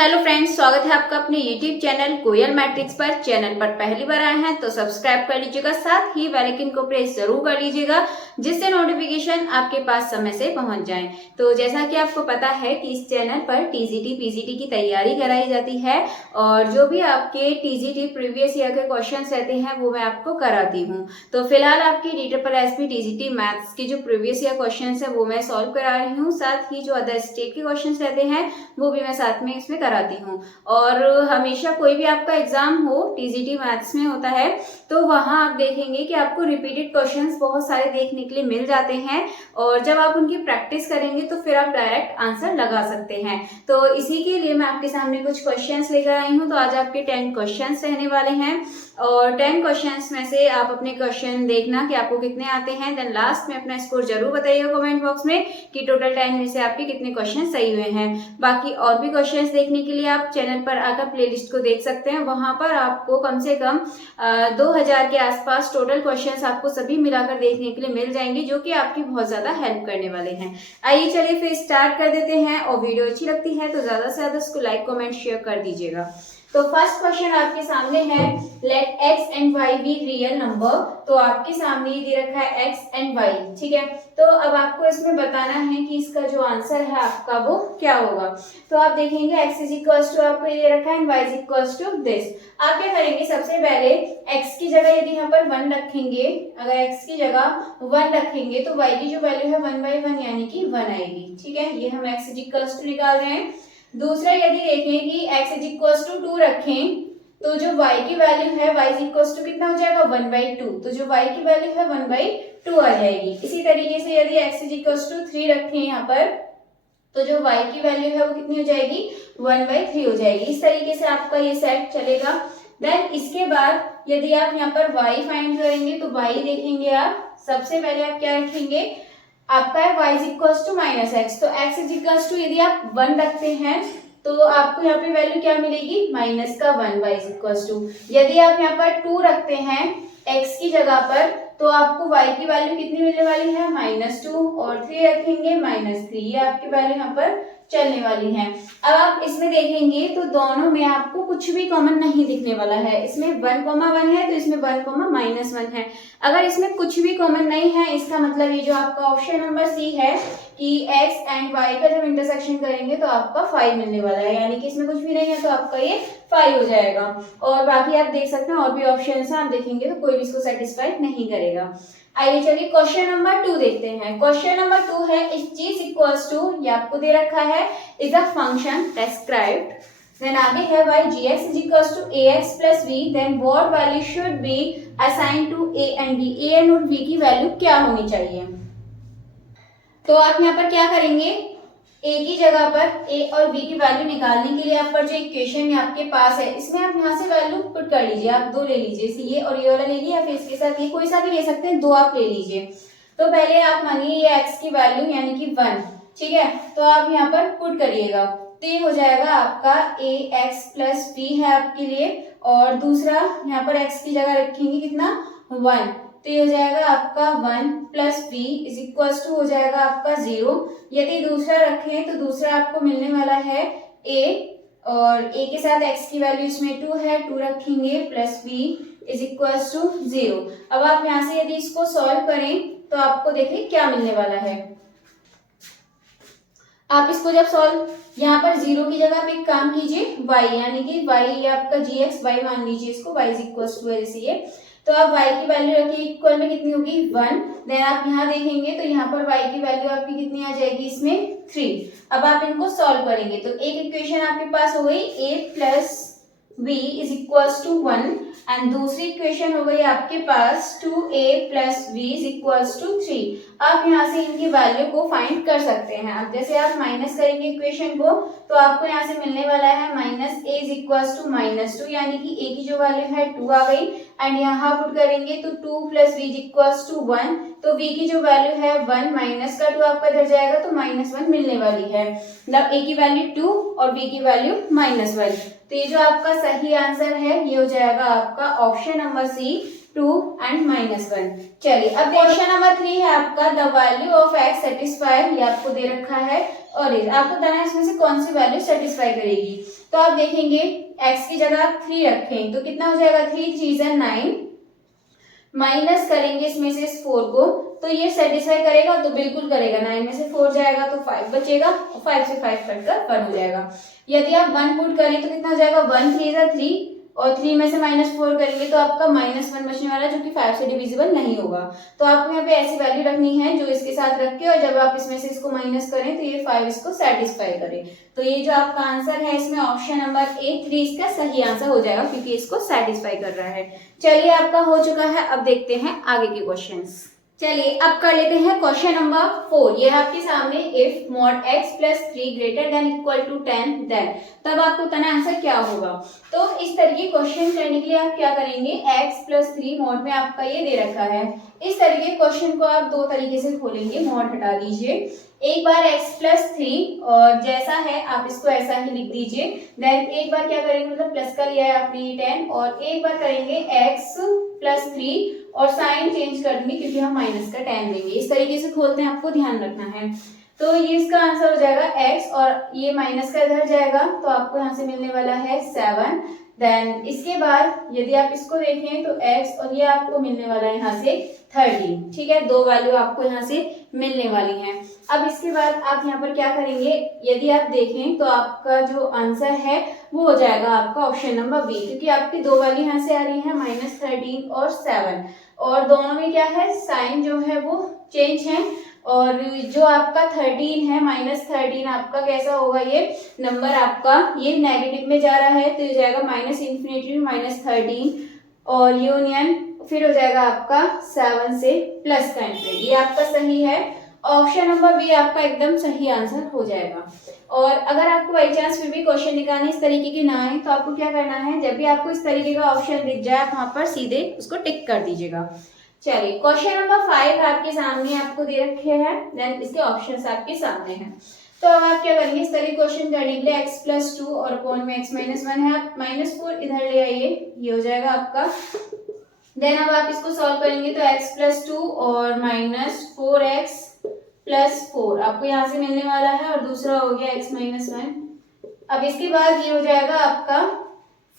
Hello friends, स्वागत है आपका अपने यूट्यूब चैनल कोयल मैट्रिक्स पर। चैनल पर पहली बार आए हैं तो सब्सक्राइब कर लीजिएगा, साथ ही बेल आइकन को प्रेस जरूर कर लीजिएगा जिससे नोटिफिकेशन आपके पास समय से पहुंच जाए। तो जैसा कि आपको पता है कि इस चैनल पर टीजीटी पीजीटी की तैयारी कराई जाती है और जो भी आपके टीजीटी प्रीवियस ईयर के क्वेश्चन रहते हैं वो मैं आपको कराती हूँ। तो फिलहाल आपकी DSSB टीजीटी मैथ्स की जो प्रीवियस ईयर क्वेश्चन है वो मैं सॉल्व करा रही हूँ, साथ ही जो अदर स्टेट के क्वेश्चन रहते हैं वो भी मैं साथ में इसमें कराती हूँ। और हमेशा कोई भी आपका एग्जाम हो, टीजीटी मैथ्स में होता है, तो वहां आप देखेंगे कि आपको रिपीटेड क्वेश्चंस बहुत सारे देखने के लिए मिल जाते हैं और जब आप उनकी प्रैक्टिस करेंगे तो फिर आप डायरेक्ट आंसर लगा सकते हैं। तो इसी के लिए मैं आपके सामने कुछ क्वेश्चंस लेकर आई हूँ। तो आज आपके 10 क्वेश्चंस रहने वाले हैं और 10 क्वेश्चंस में से आप अपने क्वेश्चन देखना कि आपको कितने आते हैं। देन लास्ट में अपना स्कोर जरूर बताइएगा कमेंट बॉक्स में कि टोटल 10 में से आपके कितने क्वेश्चन सही हुए हैं। बाकी और भी क्वेश्चंस देखने के लिए आप चैनल पर आकर प्लेलिस्ट को देख सकते हैं। वहां पर आपको कम से कम 2000 के आसपास टोटल क्वेश्चंस आपको सभी मिलाकर देखने के लिए मिल जाएंगे, जो कि आपकी बहुत ज्यादा हेल्प करने वाले हैं। आइए चलिए फिर स्टार्ट कर देते हैं और वीडियो अच्छी लगती है तो ज्यादा से ज्यादा इसको लाइक कमेंट शेयर कर दीजिएगा। तो फर्स्ट क्वेश्चन आपके सामने है, let x and y be real number. तो आपके सामने ये दे रखा है x एंड y, ठीक है। तो अब आपको इसमें बताना है कि इसका जो आंसर है आपका वो क्या होगा। तो आप देखेंगे x इज इक्वल्स टू आपको ये दे रखा है y is equals to this. आप क्या करेंगे, सबसे पहले x की जगह यदि यहाँ पर 1 रखेंगे, अगर x की जगह 1 रखेंगे तो y की जो वैल्यू है 1/1 यानी कि 1 आएगी, ठीक है। ये हम x इज इक्वल्स टू निकाल रहे हैं। दूसरा यदि देखें कि x इज इक्वल्स टू 2 रखें तो जो y की वैल्यू है y इज इक्वल्स टू कितना हो जाएगा 1/2, तो जो y की वैल्यू है 1/2 आ जाएगी। इसी तरीके से यदि x इज इक्वल्स टू 3 रखें यहाँ पर तो जो y की वैल्यू है वो कितनी हो जाएगी 1/3 हो जाएगी। इस तरीके से आपका ये सेट चलेगा। देन इसके बाद यदि आप यहाँ पर y फाइंड करेंगे तो y देखेंगे आप, सबसे पहले आप क्या रखेंगे, आपका है y is equals to -x। तो x इज इक्वल्स टू यदि आप 1 रखते हैं तो आपको यहाँ पे वैल्यू क्या मिलेगी माइनस का 1 y इज इक्वल्स टू। यदि आप यहाँ पर 2 रखते हैं x की जगह पर तो आपको y की वैल्यू कितनी मिलने वाली है -2 और 3 रखेंगे -3, ये आपकी वैल्यू यहाँ पर चलने वाली है। अब आप इसमें देखेंगे तो दोनों में आपको कुछ भी कॉमन नहीं दिखने वाला है। इसमें 1,1 है तो इसमें 1,-1 है। अगर इसमें कुछ भी कॉमन नहीं है इसका मतलब ये जो आपका ऑप्शन नंबर सी है कि x एंड y का जब इंटरसेक्शन करेंगे तो आपका 5 मिलने वाला है, यानी कि इसमें कुछ भी नहीं है तो आपका ये 5 हो जाएगा। और बाकी आप देख सकते हैं और भी ऑप्शन है, आप देखेंगे तो कोई भी इसको सेटिस्फाई नहीं करेगा। आइए चलिए क्वेश्चन नंबर 2 देखते हैं। क्वेश्चन नंबर 2 है, if g is equals to, ये आपको दे रखा है, is a function described, then आगे है y gx is equals to ax plus b, then what value should be assign to a and b। a and b की value क्या होनी चाहिए। तो आप यहाँ पर क्या करेंगे, a की जगह पर a और b की वैल्यू निकालने के लिए आप पर जो इक्वेशन आपके पास है इसमें आप यहाँ से वैल्यू पुट कर लीजिए। आप 2 ले लीजिए, इसे ये और ये वाला ले लीजिए या फिर इसके साथ ये कोई सा भी ले सकते हैं, 2 आप ले लीजिए। तो पहले आप मानिए ये x की वैल्यू यानी कि 1, ठीक है, तो आप यहाँ पर पुट करिएगा। तो ये हो जाएगा आपका ax प्लस b है आपके लिए, और दूसरा यहाँ पर x की जगह रखेंगे कितना 1, तो ये हो जाएगा आपका 1 plus B is equals to हो जाएगा आपका 0। यदि दूसरा रखें तो दूसरा आपको मिलने वाला है a, और a के साथ x की वैल्यू इसमें 2 है, 2 रखेंगे plus b is equals to 0। अब आप यहाँ से यदि इसको सॉल्व करें तो आपको देखिए क्या मिलने वाला है। आप इसको जब सॉल्व, यहाँ पर 0 की जगह आप एक काम कीजिए y, यानी कि y आपका gx y मान लीजिए इसको, y इज इक्वल्स टू है, तो आप y की वैल्यू रखिए इक्वल में कितनी होगी 1। देन आप यहाँ देखेंगे तो यहाँ पर y की वैल्यू आपकी कितनी आ जाएगी इसमें 3। अब आप इनको सॉल्व करेंगे तो एक इक्वेशन आपके पास हो गई a plus b is equals to 1 and दूसरी इक्वेशन हो गई आपके पास 2a plus b is equals to 3। आप यहाँ से इनकी वैल्यू को फाइंड कर सकते हैं। अब जैसे आप माइनस करेंगे इक्वेशन को तो आपको यहाँ से मिलने वाला है -a इज इक्वल्स टू -2, यानी कि a की जो वैल्यू है 2 आ गई एंड यहाँ पुट करेंगे तो 2 plus b is equals to 1, तो b की जो वैल्यू है 1 माइनस का 2 आपका इधर जाएगा तो -1 मिलने वाली है। मतलब a की वैल्यू 2 और b की वैल्यू -1। तो ये जो आपका सही आंसर है ये हो जाएगा आपका ऑप्शन नंबर सी, 2 एंड -1। चलिए अब क्वेश्चन नंबर 3 है आपका, the value of x satisfy, ये आपको दे रखा है और आपको बताना है इसमें से कौन सी वैल्यू सेटिस्फाई करेगी। तो आप देखेंगे x की जगह आप 3 रखें तो कितना हो जाएगा, 3 3 is 9, माइनस करेंगे इसमें से इस 4 को तो ये सेटिस्फाई करेगा, तो बिल्कुल करेगा। 9 में से 4 जाएगा तो 5 बचेगा और 5 से 5 कटकर 1 हो जाएगा। यदि आप 1 पुट करें तो कितना हो जाएगा, 1 3 is 3 और 3 में से -4 करेंगे तो आपका -1 बचने वाला है, जो कि 5 से डिविजिबल नहीं होगा। तो आपको यहाँ पे ऐसी वैल्यू रखनी है जो इसके साथ रख के, और जब आप इसमें से इसको माइनस करें तो ये 5 इसको सेटिस्फाई करे। तो ये जो आपका आंसर है इसमें ऑप्शन नंबर ए 3 इसका सही आंसर हो जाएगा, क्योंकि इसको सेटिस्फाई कर रहा है। चलिए आपका हो चुका है, अब देखते हैं आगे के क्वेश्चंस। चलिए अब कर लेते हैं क्वेश्चन नंबर 4। ये है आपके सामने, if mod x + 3 greater than equal to 10 then, तब आपको बताना आंसर क्या होगा। तो इस तरीके क्वेश्चन करने के लिए आप क्या करेंगे, x + 3 mod में आपका ये दे रखा है। इस तरीके क्वेश्चन को आप दो तरीके से खोलेंगे, mod हटा दीजिए, एक बार x + 3 और जैसा है आप इसको ऐसा ही लिख दीजिए। देन एक बार क्या करेंगे, मतलब प्लस का लिया है आपने 10, और एक बार करेंगे x + 3 और साइन चेंज कर देंगे क्योंकि हम माइनस का 10 देंगे। इस तरीके से खोलते हैं, आपको ध्यान रखना है। तो ये इसका आंसर हो जाएगा x, और ये माइनस का इधर जाएगा तो आपको यहाँ से मिलने वाला है 7। देन इसके बाद यदि आप इसको देखें तो x और ये आपको मिलने वाला है यहाँ से 13। ठीक है, दो वैल्यू आपको यहाँ से मिलने वाली हैं। अब इसके बाद आप यहाँ पर क्या करेंगे, यदि आप देखें तो आपका जो आंसर है वो हो जाएगा आपका ऑप्शन नंबर बी, क्योंकि आपकी दो वैल्यू यहाँ से आ रही है -13 और 7, और दोनों में क्या है, साइन जो है वो चेंज है। और जो आपका 13 है, -13 आपका कैसा होगा, ये नंबर आपका ये नेगेटिव में जा रहा है तो ये जाएगा -∞ -13, और यूनियन फिर हो जाएगा आपका 7 से प्लस का इन्फिनिटी। ये आपका सही है, ऑप्शन नंबर बी आपका एकदम सही आंसर हो जाएगा। और अगर आपको बाई चांस फिर भी क्वेश्चन निकालने इस तरीके के ना आए तो आपको क्या करना है, जब भी आपको इस तरीके का ऑप्शन दिख जाए आप वहां पर सीधे उसको टिक कर दीजिएगा। चलिए क्वेश्चन नंबर 5 आपके सामने आपको दे रखे हैं, देन इसके ऑप्शंस आपके सामने हैं। तो अब आप क्या करेंगे, इस तरीके क्वेश्चन करने के लिए x + 2 और अपॉन में x - 1 है, आप -4 इधर ले आइए, ये हो जाएगा आपका। देन अब आप इसको सॉल्व करेंगे तो x + 2 और -4x + 4 आपको यहाँ से मिलने वाला है, और दूसरा हो गया x - 1। अब इसके बाद ये हो जाएगा आपका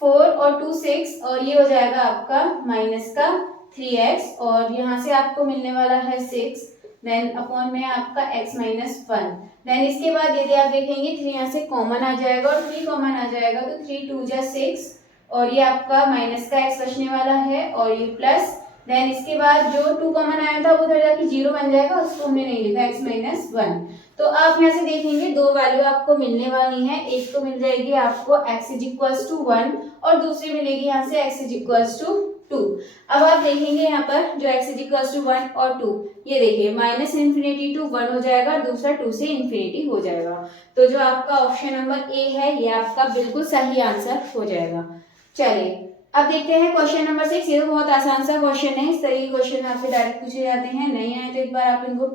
4 और 2 6, और ये हो जाएगा आपका -3x, और यहाँ से आपको मिलने वाला है 6, देन अपॉन में आपका x - 1। देन इसके बाद यदि आप देखेंगे 3 यहाँ से कॉमन आ जाएगा, और 3 कॉमन आ जाएगा तो 3 2 जा 6, और ये आपका माइनस का x बचने वाला है, और ये प्लस। देन इसके बाद जो 2 कॉमन आया था वो उधर जाके 0 बन जाएगा, उसको हमने नहीं लिखा, x - 1। तो आप यहाँ से देखेंगे दो वैल्यू आपको मिलने वाली है, एक तो मिल जाएगी आपको x = 1 और दूसरी मिलेगी यहाँ से x = 2। अब आप देखेंगे यहाँ पर जो x = 1 और 2, ये देखिए -∞ to 1 हो जाएगा, दूसरा 2 से इन्फिनिटी हो जाएगा। तो जो आपका ऑप्शन नंबर ए है ये आपका बिल्कुल सही आंसर हो जाएगा। चलिए अब देखते हैं क्वेश्चन नंबर 6। ये तो बहुत आसान सा क्वेश्चन है, इस तरीके के क्वेश्चन आपसे डायरेक्ट पूछे जाते हैं, नहीं आए तो एक बार आप इनको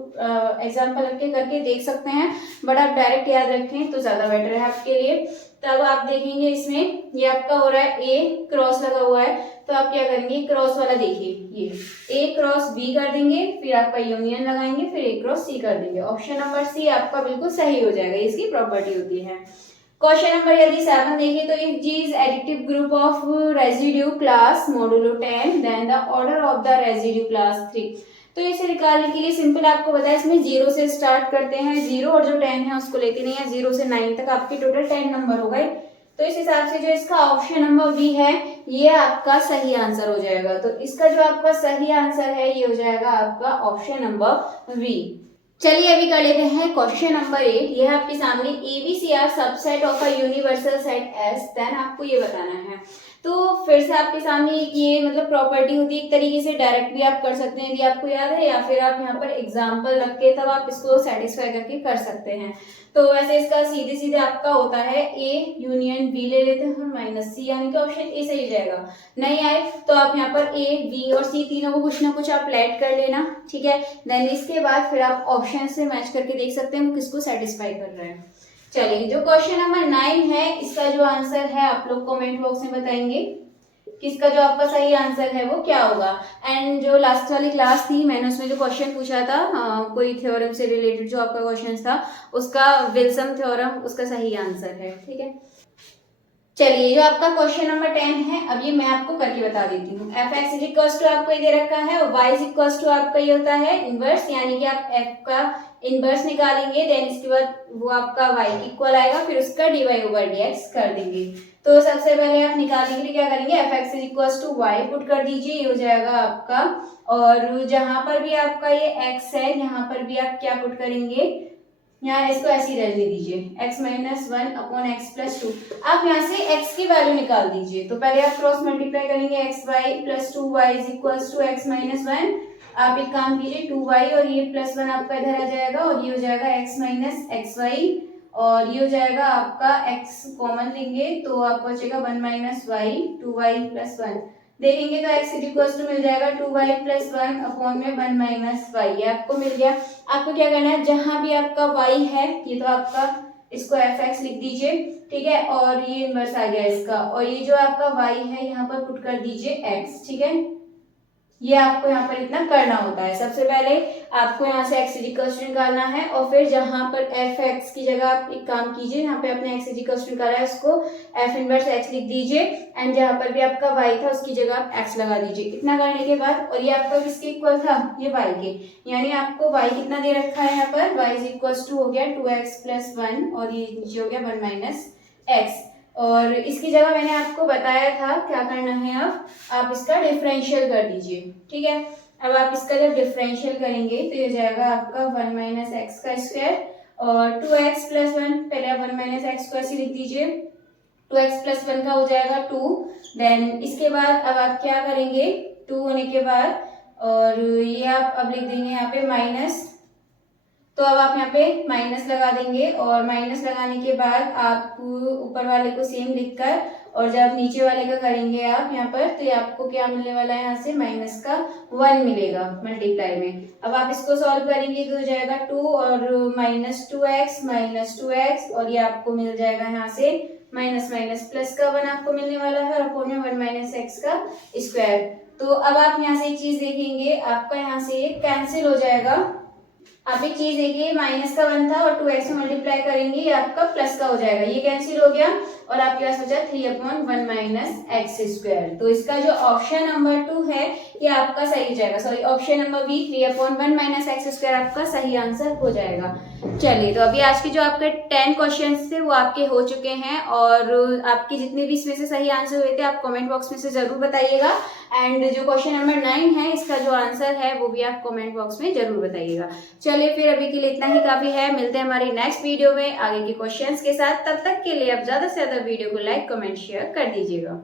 एग्जाम्पल रख के करके देख सकते हैं, बट आप डायरेक्ट याद रखें तो ज्यादा बेटर है आपके लिए। तब आप देखेंगे इसमें ये आपका हो रहा है ए क्रॉस लगा हुआ है, तो आप क्या करेंगे, क्रॉस वाला देखिए, ये ए क्रॉस बी कर देंगे, फिर आपका यूनियन लगाएंगे, फिर ए क्रॉस सी कर देंगे। ऑप्शन नंबर सी आपका बिल्कुल सही हो जाएगा, इसकी प्रॉपर्टी होती है। क्वेश्चन नंबर यदि 7 देखें तो if G is additive group of residue class modulo 10 then the order of the residue class 3। तो इसे निकालने के लिए सिंपल आपको बताया, इसमें 0 से स्टार्ट करते हैं, 0 और जो 10 है उसको लेते नहीं है, 0 से 9 तक आपके टोटल 10 नंबर हो गए। तो इस हिसाब से जो इसका ऑप्शन नंबर बी है ये आपका सही आंसर हो जाएगा। तो इसका जो आपका सही आंसर है ये हो जाएगा आपका ऑप्शन नंबर बी। चलिए अभी कर लेते हैं क्वेश्चन नंबर 8। ये है आपके सामने ABCR subset of a universal set S, then आपको ये बताना है। तो फिर से आपके सामने ये मतलब प्रॉपर्टी होती है, एक तरीके से डायरेक्ट भी आप कर सकते हैं यदि आपको याद है, या फिर आप यहाँ पर एग्जाम्पल रख के तब आप इसको सेटिस्फाई करके कर सकते हैं। तो वैसे इसका सीधे सीधे आपका होता है A यूनियन B ले लेते हैं -C, यानी कि ऑप्शन ए सही जाएगा। नहीं आए तो आप यहाँ पर A B और C तीनों को कुछ ना कुछ आप ऐड कर लेना, ठीक है। देन इसके बाद फिर आप ऑप्शन से मैच करके देख सकते हैं वो किसको सेटिस्फाई कर रहे हैं। चलिए जो क्वेश्चन नंबर 9 है इसका जो आंसर है आप लोग कमेंट बॉक्स में बताएंगे। किसका जो आपका सही आंसर है वो क्या होगा। एंड जो लास्ट वाली क्लास थी मैंने उसमें जो क्वेश्चन पूछा था कोई थ्योरम से रिलेटेड जो आपका क्वेश्चन था उसका विल्सन थ्योरम उसका सही आंसर है। ठीक है, चलिए जो आपका क्वेश्चन नंबर 10 है अब ये मैं आपको करके बता देती हूँ। F X is equals to आपको ये दे रखा है और वाई इज इक्वल्स टू आपका ये होता है इनवर्स, यानी कि आप एफ का इनवर्स निकालेंगे देन इसके बाद वो आपका वाई की इक्वल आएगा, फिर उसका डीवाई ओवर डीएक्स कर देंगे। तो सबसे पहले आप निकालने के लिए क्या करेंगे, F X is equals to Y put कर दीजिए, ये हो जाएगा आपका, और जहां पर भी आपका ये एक्स है यहाँ पर भी आप क्या पुट करेंगे, यहाँ इसको ऐसे ही रहने दीजिए, x minus 1 upon x plus 2। आप यहाँ से x की वैल्यू निकाल दीजिए। तो पहले आप क्रॉस मल्टीप्लाई करेंगे X Y plus 2y is equals to X minus 1। आप एक काम कीजिए 2y और ये प्लस 1 आपका इधर आ जाएगा और ये हो जाएगा x माइनस एक्स वाई और ये हो जाएगा आपका x कॉमन लेंगे तो आपको बचेगा 1 माइनस वाई 2y प्लस 1। देखेंगे तो x इक्वल्स टू मिल जाएगा 2y प्लस 1 अपॉन में 1 माइनस वाई, ये आपको मिल गया। आपको क्या करना है, जहां भी आपका y है ये तो आपका इसको एफ एक्स लिख दीजिए, ठीक है, और ये इनवर्स आ गया इसका, और ये जो आपका y है यहाँ पर पुट कर दीजिए x। ठीक है, ये आपको यहाँ पर इतना करना होता है। सबसे पहले आपको यहाँ से x इक्वल्स टू निकालना है और फिर जहां पर एफ एक्स की जगह आप एक काम कीजिए, यहाँ पे आपने x इक्वल्स टू निकाला है उसको f इनवर्स x लिख दीजिए एंड जहां पर भी आपका y था उसकी जगह आप x लगा दीजिए। इतना करने के बाद, और ये आपका किसके इक्वल था, ये y के, यानी आपको y कितना दे रखा है यहाँ पर, y इक्वल्स टू हो गया 2x प्लस 1 और ये नीचे हो गया 1 माइनस एक्स। और इसकी जगह मैंने आपको बताया था क्या करना है, अब आप इसका डिफरेंशियल कर दीजिए। ठीक है, अब आप इसका जब डिफरेंशियल करेंगे तो ये जाएगा आपका 1 माइनस एक्स का स्क्वायर और 2x प्लस 1, पहले आप 1 माइनस एक्स को ऐसे लिख दीजिए, 2x प्लस 1 का हो जाएगा 2। देन इसके बाद अब आप क्या करेंगे, 2 होने के बाद और ये आप अब लिख देंगे यहाँ पे माइनस, तो अब आप यहाँ पे माइनस लगा देंगे और माइनस लगाने के बाद आप ऊपर वाले को सेम लिखकर और जब नीचे वाले का करेंगे आप यहाँ पर तो ये आपको क्या मिलने वाला है, यहाँ से माइनस का 1 मिलेगा मल्टीप्लाई में। अब आप इसको सॉल्व करेंगे तो हो जाएगा 2 और माइनस 2x और ये आपको मिल जाएगा यहाँ से माइनस माइनस प्लस का 1 आपको मिलने वाला है और अपॉन में 1 माइनस एक्स का स्क्वायर। तो अब आप यहाँ से एक चीज देखेंगे, आपका यहाँ से ये कैंसिल हो जाएगा। आप एक चीज देखिए, माइनस का 1 था और 2x में मल्टीप्लाई करेंगे ये आपका प्लस का हो जाएगा, ये कैंसिल हो गया और आपके पास बचा 3/1 माइनस एक्स स्क्वायर। तो इसका जो ऑप्शन नंबर 2 है ये आपका सही हो जाएगा, sorry option number B 3/1 minus X square आपका सही आंसर हो जाएगा। चलिए, तो अभी आज के जो आपके 10 क्वेश्चंस थे वो आपके हो चुके हैं और आपके जितने भी इसमें से सही आंसर हुए थे आप कमेंट बॉक्स में से जरूर बताइएगा। एंड जो क्वेश्चन नंबर 9 है इसका जो आंसर है वो भी आप कमेंट बॉक्स में जरूर बताइएगा। चलिए फिर अभी के लिए इतना ही काफी है, मिलते हैं हमारी नेक्स्ट वीडियो में आगे के क्वेश्चंस के साथ। तब तक के लिए आप ज्यादा से ज्यादा वीडियो को लाइक कमेंट शेयर कर दीजिएगा।